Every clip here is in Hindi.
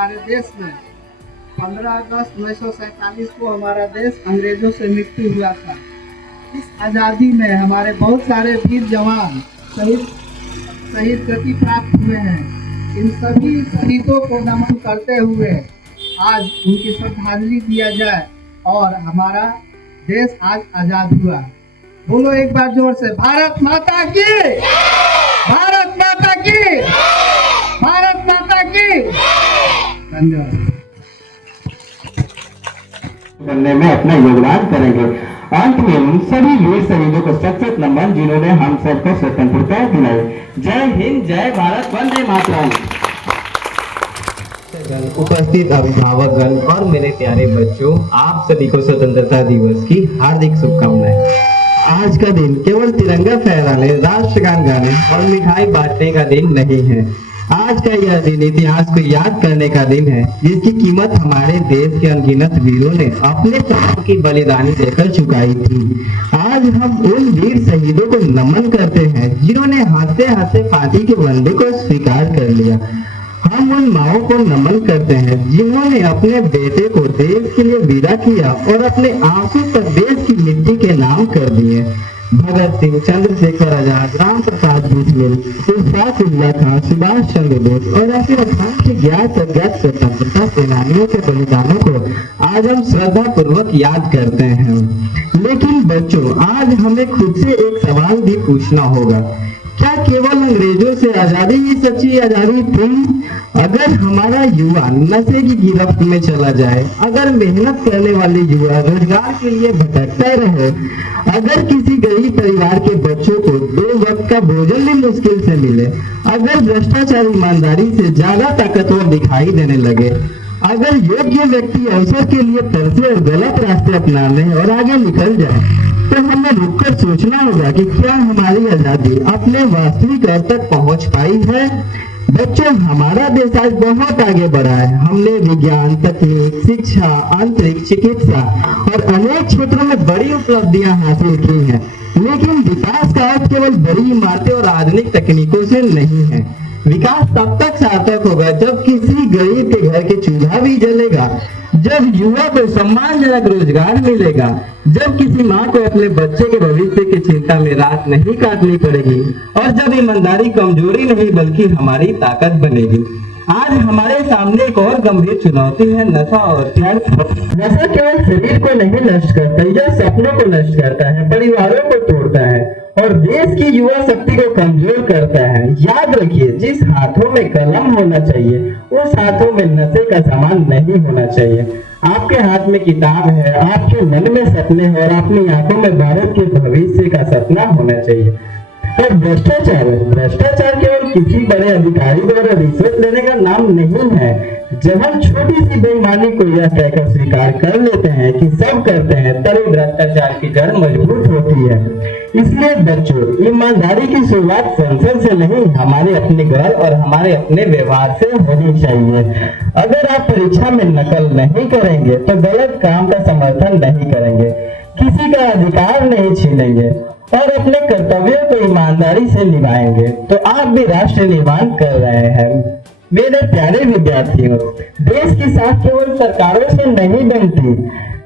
हमारे देश में 15 अगस्त 1947 को हमारा देश अंग्रेजों से मुक्त हुआ था। इस आज़ादी में हमारे बहुत सारे वीर जवान शहीद गति प्राप्त हुए हैं। इन सभी शहीदों को नमन करते हुए आज उनकी श्रद्धांजलि दिया जाए और हमारा देश आज आजाद हुआ। बोलो एक बार जोर से, भारत माता की, भारत माता की, भारत माता की। धन्यवाद। करने में अपना योगदान करेंगे। अंत में उन सभी वीर शहीदों को सत नमन जिन्होंने हम सबको स्वतंत्रता दिलाई। जय हिंद, जय भारत, वंदे मातरम। उपस्थित अभिभावकगण और मेरे प्यारे बच्चों, आप सभी को स्वतंत्रता दिवस की हार्दिक शुभकामनाएं। आज का दिन केवल तिरंगा फहराने, राष्ट्रगान गाने और मिठाई बांटने का दिन नहीं है। आज का यह दिन इतिहास को याद करने का दिन है, जिसकी कीमत हमारे देश के अनगिनत वीरों ने अपने प्राणों की बलिदानी देकर चुकाई थी। आज हम उन वीर शहीदों को नमन करते हैं जिन्होंने हंसते हंसते फांसी के फंदे को स्वीकार कर लिया। हम उन माओं को नमन करते हैं जिन्होंने अपने बेटे को देश के लिए विदा किया और अपने आंसू पर देश की मिट्टी के नाम कर दिए। भगत सिंह, चंद्रशेखर आजाद, राम प्रसाद बिस्मिल, इरशादुल्लाह खां, सुभाष चंद्र बोस और ऐसे असंख्य ज्ञात अज्ञात स्वतंत्रता सेनानियों के बलिदानों को आज हम श्रद्धा पूर्वक याद करते हैं। लेकिन बच्चों, आज हमें खुद से एक सवाल भी पूछना होगा, क्या केवल अंग्रेजों से आजादी ही सच्ची आजादी थी? अगर हमारा युवा नशे की गिरफ्त में चला जाए, अगर मेहनत करने वाले युवा रोजगार के लिए भटकते रहे, अगर किसी गरीब परिवार के बच्चों को 2 वक्त का भोजन भी मुश्किल से मिले, अगर भ्रष्टाचार ईमानदारी से ज्यादा ताकतवर दिखाई देने लगे, अगर योग्य व्यक्ति अवसर के लिए तरसे और गलत रास्ते अपनाने और आगे निकल जाए, तो हमें रुककर सोचना होगा कि क्या हमारी आजादी अपने वास्तविक अर्थ तक पहुंच पाई है? बच्चों, हमारा देश आज बहुत आगे बढ़ा है। हमने विज्ञान, तकनीक, शिक्षा, अंतरिक्ष, चिकित्सा और अनेक क्षेत्रों में बड़ी उपलब्धियां हासिल की हैं। लेकिन विकास का अर्थ केवल बड़ी इमारतें और आधुनिक तकनीकों से नहीं है। विकास तब तक सार्थक होगा जब किसी गरीब के घर के चूल्हा भी जलेगा, जब युवा को सम्मानजनक रोजगार मिलेगा, जब किसी माँ को अपने बच्चे के भविष्य की चिंता में रात नहीं काटनी पड़ेगी और जब ईमानदारी कमजोरी नहीं बल्कि हमारी ताकत बनेगी। आज हमारे सामने एक और गंभीर चुनौती है नशा और प्यार। नशा केवल शरीर को नहीं नष्ट करता, यह सपनों को नष्ट करता है, परिवारों को तोड़ता है और देश की युवा शक्ति को कमजोर करता है। याद रखिए, जिस हाथों में कलम होना चाहिए उस हाथों में नशे का सामान नहीं होना चाहिए। आपके हाथ में किताब है, आपके मन में सपने हैं और अपनी आंखों में भारत के भविष्य का सपना होना चाहिए। और भ्रष्टाचार केवल किसी बड़े अधिकारी द्वारा रिश्वत लेने का नाम नहीं है। जब हम छोटी सी बेईमानी को यह कहकर स्वीकार कर लेते हैं कि सब करते हैं, तभी भ्रष्टाचार की जड़ मजबूत होती है। इसलिए बच्चों, ईमानदारी की शुरुआत संसद से नहीं, हमारे अपने घर और हमारे अपने व्यवहार से होनी चाहिए। अगर आप परीक्षा में नकल नहीं करेंगे तो गलत काम का समर्थन नहीं करेंगे, किसी का अधिकार नहीं छीनेंगे और अपने कर्तव्यों को ईमानदारी से निभाएंगे, तो आप भी राष्ट्र निर्माण कर रहे हैं। मेरे प्यारे विद्यार्थियों, देश की साख केवल सरकारों से नहीं बनती,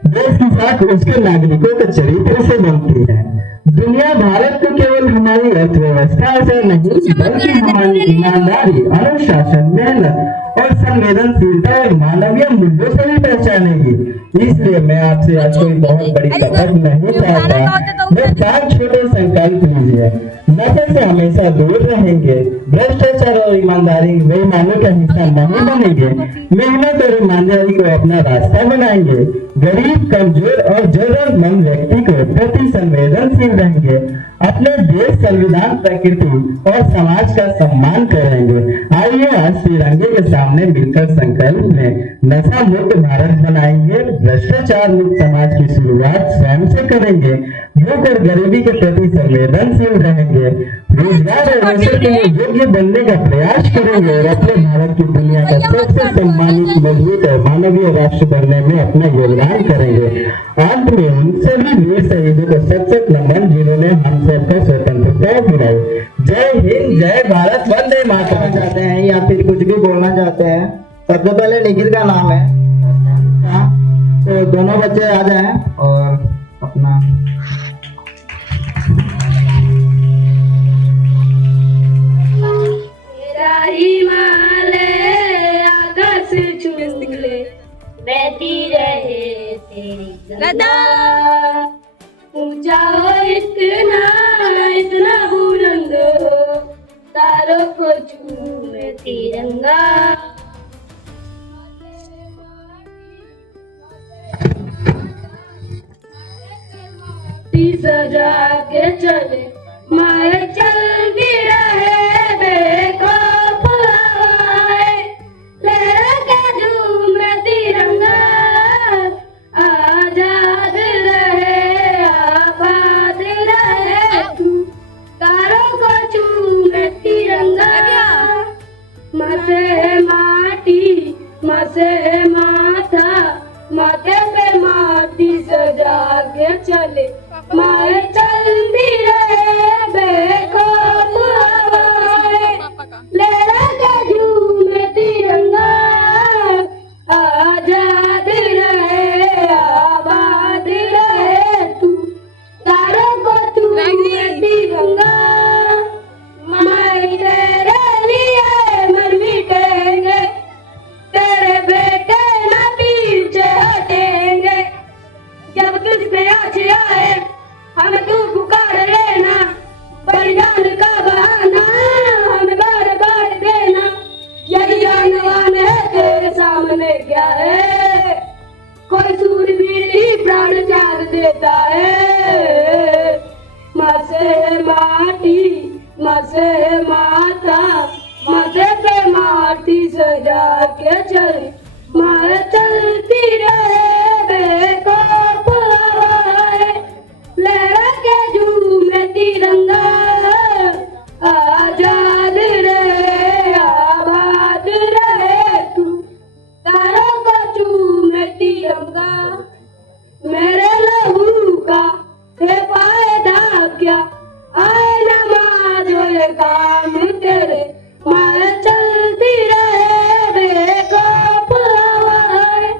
देश की साख उसके नागरिकों के चरित्र से बनती है। दुनिया भारत को केवल हमारी अर्थव्यवस्था से नहीं बल्कि हमारी ईमानदारी, अनुशासन, मेहनत और संवेदनशीलता और मानवीय मूल्यों से भी पहचानेगी। इसलिए मैं आपसे आज कोई बहुत बड़ी शपथ नहीं चाहता, बस 5 छोटे संकल्प लीजिए। नशे से हमेशा दूर रहेंगे, भ्रष्टाचार और ईमानदारी बेईमानों का हिस्सा नहीं बनेंगे, मेहनत और ईमानदारी को अपना रास्ता बनाएंगे, गरीब, कमजोर और जरूरतमंद व्यक्ति को प्रति संवेदनशील रहेंगे, अपने देश, संविधान, प्रकृति और समाज का सम्मान करेंगे। आइए आज तिरंगे के सामने मिलकर संकल्प लें, नशा मुक्त भारत बनाएंगे, भ्रष्टाचार मुक्त समाज की शुरुआत स्वयं से करेंगे, भूख और गरीबी के प्रति संवेदनशील रहेंगे, रोजगार और अवसर के लिए योग्य बनने का प्रयास करेंगे और अपने भारत की दुनिया का सबसे सम्मानित, मजबूत और मानवीय राष्ट्र बनने में अपना योगदान करेंगे। अंत में उन सभी वीर शहीदों को सत नमन जिन्होंने हम सबको स्वतंत्रता दिलाई। जय हिंद, जय भारत, वंदे मातरम। चाहते हैं या फिर कुछ भी बोलना चाहते हैं? सबसे पहले निखिल का नाम है, तो दोनों बच्चे आ जाएं। और अपना तेरा हिमालय आकाश चूले बहती रहे तेरी गंगा, ऊंचा हो इतना इतना बुलंद हो, तारों को चूमे तिरंगा। सजा के चले माए चलती रहे बेखौफ हवाएं, लहरा के झूमे तिरंगा, आजाद रहे आबाद रहे तू, तारों को चूमे तिरंगा। मसे माटी मसे माथा, माथे पे माटी सजा के चले माए चलती रहे बेखौफ हवाएं, लहरा के झूमे तिरंगा, आजाद रहे आबाद रहे तू, तारों को चूमे तिरंगा। मैं तेरे लिए मर मिटेंगे, तेरे बेटे न पीछे हटेंगे, जब तुझ पे आज आए हमें तू पुकार लेना, बलिदान का बहाना हमें बार बार देना, यही जानवान है तेरे सामने क्या है, कोई सूरवीर ही प्राण त्याग देता है। मसे माटी मसे माता, माथे पे माटी सजा के चले माए चलती रहे बेखौफ हवाएं, लहरा के झूमे तिरंगा, आजाद रहे आबाद रहे तू, तारों को चूमे तिरंगा। मेरे लहू का है फायदा क्या, आए नमाज़ों ये काम तेरे, माए चलती रहे बेखौफ हवाएं,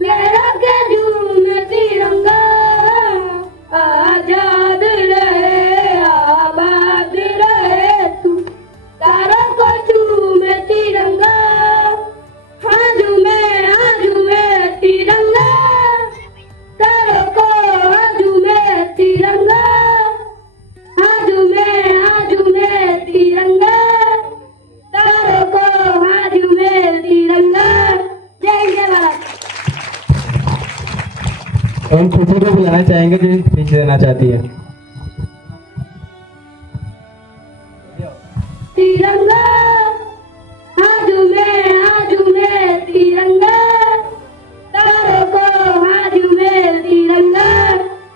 लहरा के झूमे तिरंगा, आजाद रहे आबाद रहे तू, तारों को चूमे तिरंगा। हाँ झूमे तिरंगा, तारों को हाँ झूमे तिरंगा, हाँ झूमे तिरंगा, तारों को हाँ झूमे तिरंगा। जय हिंद जय भारत। हम खुशी को बुलाना चाहेंगे जो स्पीच देना चाहती है। तिरंगा हाँ झूमे तिरंगा, तारों को हाँ झूमे तिरंगा।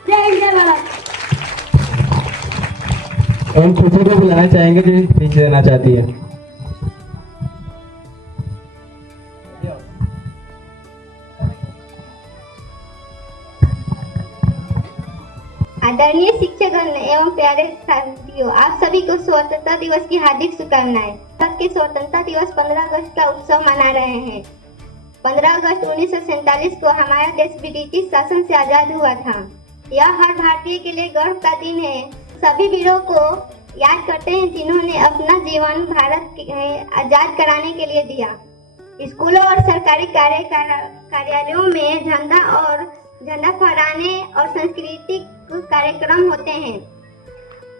जय हिंद जय भारत। हम खुशी को बुलाना चाहेंगे जो स्पीच देना चाहती है। आदरणीय शिक्षकगण एवं प्यारे साथियों, आप सभी को स्वतंत्रता दिवस की हार्दिक शुभकामनाएं। भारत के स्वतंत्रता दिवस 15 अगस्त का उत्सव मना रहे हैं। 15 अगस्त 1947 को हमारा देश ब्रिटिश शासन से आजाद हुआ था। यह हर भारतीय के लिए गर्व का दिन है। सभी वीरों को याद करते हैं जिन्होंने अपना जीवन भारत आजाद कराने के लिए दिया। स्कूलों और सरकारी कार्यालयों में झंडा फहराने और सांस्कृतिक कार्यक्रम होते हैं,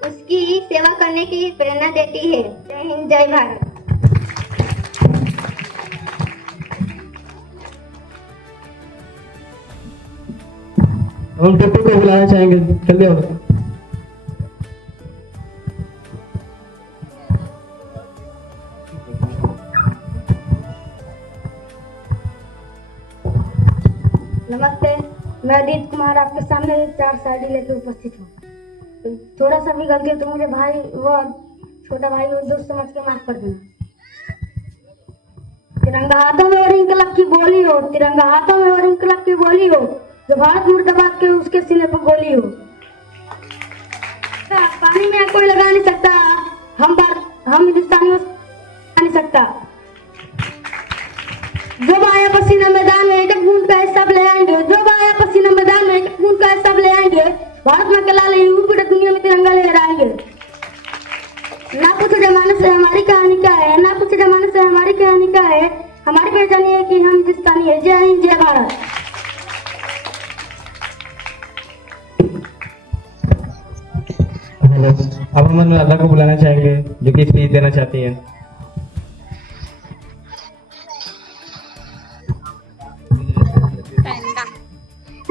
उसकी सेवा करने की प्रेरणा देती है। जय हिंद जय भारत। हम टप्पू को बुलाना चाहेंगे, जल्दी आओ। नमस्ते, मैं अदित कुमार आपके सामने 4 शायरी लेकर उपस्थित हूँ। थोड़ा सा भी गलती हो तो मुझे भाई वो छोटा भाई वो दोस्त समझ के माफ कर देना। तिरंगा हाथों में और इंकलाब की बोली हो, तिरंगा हाथों में और इंकलाब की बोली हो, जो भारत मुर्दाबाद के उसके सीने पर गोली हो। पानी में कोई लगा नहीं सकता, हम हिंदुस्तानी नहीं सकता। जो बाया पसीना मैदान में एक बूंद का हिस्सा ले आएंगे, जो बाया पसीना मैदान में एक बूंद का हिस्सा ले आएंगे, भारत में के लाल पूरे दुनिया में तिरंगा लहराएंगे। ना पूछो जमाने से हमारी कहानी क्या है, ना पूछो जमाने से हमारी कहानी क्या है, हमारी पहचान है कि हम हिंदुस्तानी है। जय हिंद, जय भारत। हेलो, अब हम अनुराधा को बुलाना चाहेंगे जो कि स्पीच देना चाहती है।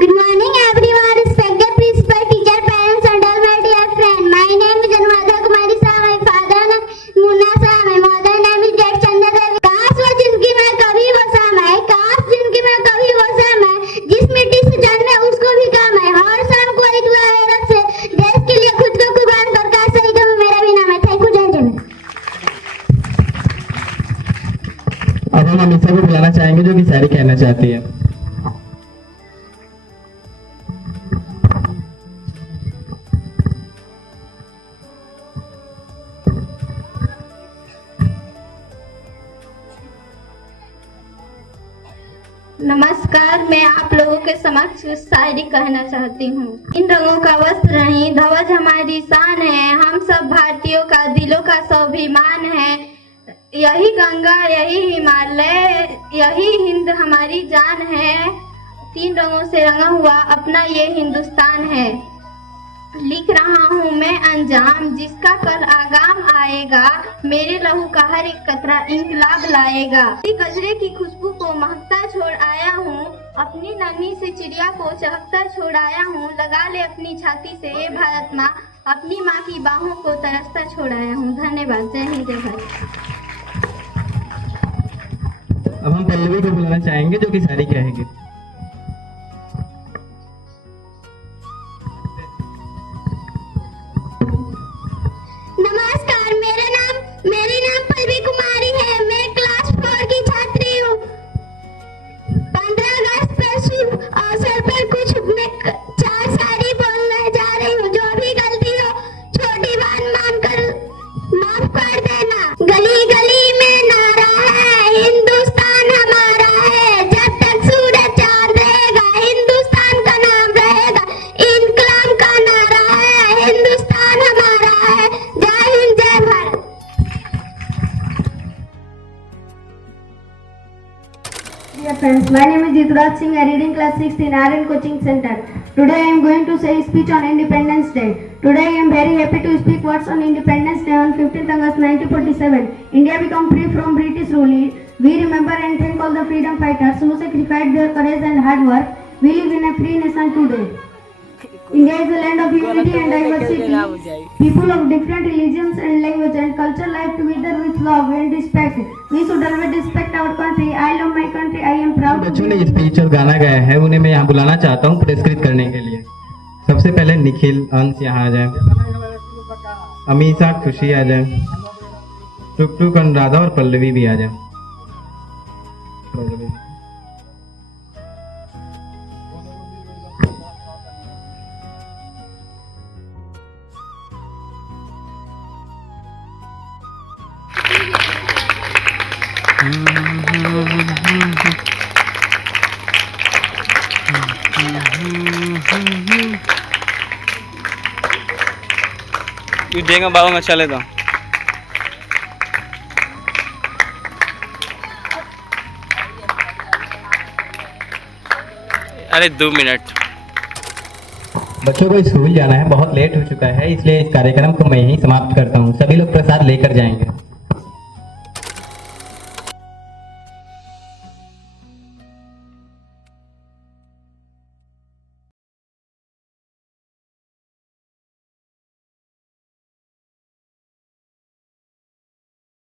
Good morning everyone, respected principal, teacher, parents and all my dear friend. My name is Anuradha Kumari Shah. My father name Munna Shah. My mother name is Jai Chandra Devi. काश वो जिंदगी में कभी वो शाम आए, काश जिंदगी में कभी वो शाम आए जिस मिट्टी से जन्मे उसको भी काम है। हर शाम को एक दुआ है रब से, देश के लिए खुद को कुर्बान कर काश सही कहूं मेरा भी नाम है। थैंक यू, जय जय। अब हम अमीषा को बुलाना चाहेंगे जो कि शायरी कहना चाहती है। नमस्कार, मैं आप लोगों के समक्ष शायरी कहना चाहती हूँ। इन रंगों का वस्त्र नहीं, ध्वज हमारी शान है, हम सब भारतीयों का दिलों का स्वाभिमान है। यही गंगा, यही हिमालय, यही हिंद हमारी जान है। 3 रंगों से रंगा हुआ अपना ये हिंदुस्तान है। लिख रहा हूँ मैं अंजाम जिसका कल आगाम आएगा, मेरे लहू का हर एक कतरा इंकलाब लाएगा। गजरे की खुशबू को महकता छोड़ आया हूँ, अपनी नन्ही से चिड़िया को चहकता छोड़ आया हूँ। लगा ले अपनी छाती से ये भारत माँ, अपनी माँ की बाहों को तरसता छोड़ आया हूँ। धन्यवाद। जय हिंद, जय भारत। अब हम पल्लवी को बुलाना चाहेंगे जो कि शायरी कहेगी। नमस्कार, मेरा नाम पल्लवी कुमारी है। मैं क्लास 4 की छात्री हूँ। 15 अगस्त पर शुभ अवसर पर कुछ मैं 4 शायरी बोलने जा रही हूँ। जो भी गलती हो छोटी बात मानकर माफ कर देना। गली गली में नारा है, हिंदुस्तान हमारा है, जब तक सूरज चांद रहेगा हिंदुस्तान का नाम रहेगा। इनकलाब का नारा है, हिंदुस्तान हमारा है। जय हिंद, जय Bharat. Dear friends, my name is Jituraj Singh. I read in class 6th in RN Coaching Center. Today I am going to say a speech on Independence Day. Today I am very happy to speak words on Independence Day on 15th August 1947. India became free from British rule. We remember and thank all the freedom fighters who sacrificed their courage and hard work. We live in a free nation today. India is a land of unity and diversity. People of different religions and language and culture live together with love and respect. We should always respect our country. I love my country. I am proud. बच्चों ने स्पीच और गाना गाया है, उन्हें मैं यहाँ बुलाना चाहता हूँ पुरस्कृत करने के लिए। सबसे पहले निखिल, अंश यहाँ आ जाए, अमीषा, खुशी आ जाए, टुक टुक, अनुराधा और पल्लवी भी आ जाए। ये देंगे बाबा में चले तो अरे 2 मिनट। बच्चों को स्कूल जाना है, बहुत लेट हो चुका है, इसलिए इस कार्यक्रम को मैं यहीं समाप्त करता हूँ। सभी लोग प्रसाद लेकर जाएंगे।